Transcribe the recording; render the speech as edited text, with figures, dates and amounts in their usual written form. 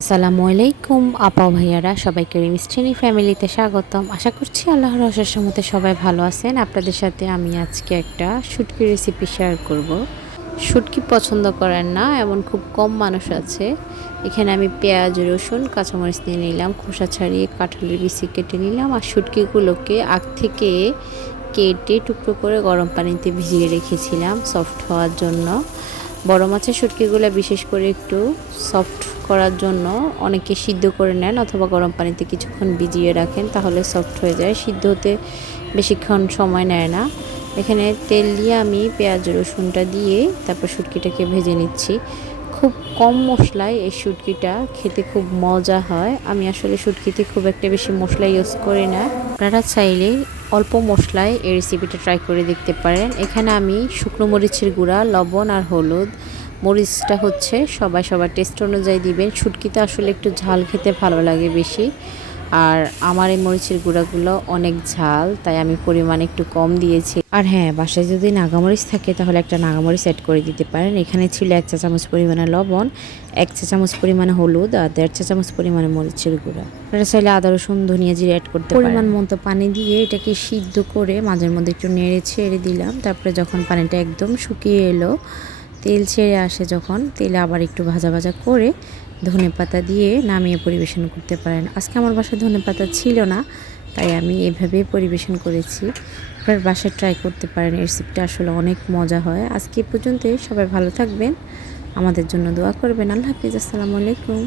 আসসালামু আলাইকুম আপা ভাইয়ারা, সবাইকে রিমিস্ট্রিনি ফ্যামিলিতে স্বাগতম। আশা করছি আল্লাহর অশেষ রহমতে সবাই ভালো আছেন। আপনাদের সাথে আমি আজকে একটা শুটকি রেসিপি শেয়ার করব। শুটকি পছন্দ করেন না এমন খুব কম মানুষ আছে। এখানে আমি পেঁয়াজ, রসুন, কাঁচামরিচ নিয়ে নিলাম, খোসা ছাড়িয়ে কাঁঠালের বিচি কেটে নিলাম, আর শুটকিগুলোকে আগ থেকে কেটে টুকরো করে গরম পানিতে ভিজিয়ে রেখেছিলাম সফট হওয়ার জন্য। বড় মাছের শুটকিগুলো বিশেষ করে একটু সফট করার জন্য অনেকে সিদ্ধ করে নেন অথবা গরম পানিতে কিছুক্ষণ ভিজিয়ে রাখেন, তাহলে সফট হয়ে যায়। সিদ্ধ হতে বেশিক্ষণ সময় নেয় না। এখানে তেল দিয়ে আমি পেঁয়াজ রসুনটা দিয়ে তারপর শুটকিটাকে ভেজে নিচ্ছি। খুব কম মশলায় এই শুটকিটা খেতে খুব মজা হয়। আমি আসলে শুটকিতে খুব একটা বেশি মশলা ইউজ করি না। আপনারা চাইলে অল্প মশলায় এই রেসিপিটা ট্রাই করে দেখতে পারেন। এখানে আমি শুকনো মরিচের গুঁড়া, লবণ আর হলুদ, মরিচটা হচ্ছে সবার টেস্ট অনুযায়ী দিবেন। শুটকিতে আসলে একটু ঝাল খেতে ভালো লাগে বেশি, আর আমার এই মরিচের গুঁড়াগুলো অনেক ঝাল, তাই আমি পরিমাণ একটু কম দিয়েছি। আর হ্যাঁ, বাসায় যদি নাগামরিচ থাকে তাহলে একটা নাগামরিচ অ্যাড করে দিতে পারেন। এখানে ছিল 1 চা চামচ পরিমাণে লবণ, 1 চা চামচ পরিমাণে হলুদ আর 1.5 চা চামচ পরিমাণে মরিচের গুঁড়া। আপনারা চাইলে আদা, রসুন, ধনিয়া, জিরে অ্যাড করতে পারেন। পরিমাণ মতো পানি দিয়ে এটাকে সিদ্ধ করে মাঝের মধ্যে একটু নেড়ে ছেড়ে দিলাম। তারপরে যখন পানিটা একদম শুকিয়ে এলো, তেল ছেড়ে আসে যখন, তেলে আবার একটু ভাজা ভাজা করে ধনেপাতা দিয়ে নামিয়ে পরিবেশন করতে পারেন। আজকে আমার বাসায় ধনেপাতা ছিল না, তাই আমি এভাবেই পরিবেশন করেছি। আপনার বাসায় ট্রাই করতে পারেন। রেসিপিটা আসলে অনেক মজা হয়। আজকে এই পর্যন্তই। সবাই ভালো থাকবেন, আমাদের জন্য দোয়া করবেন। আল্লাহ হাফিজ, আসসালামু আলাইকুম।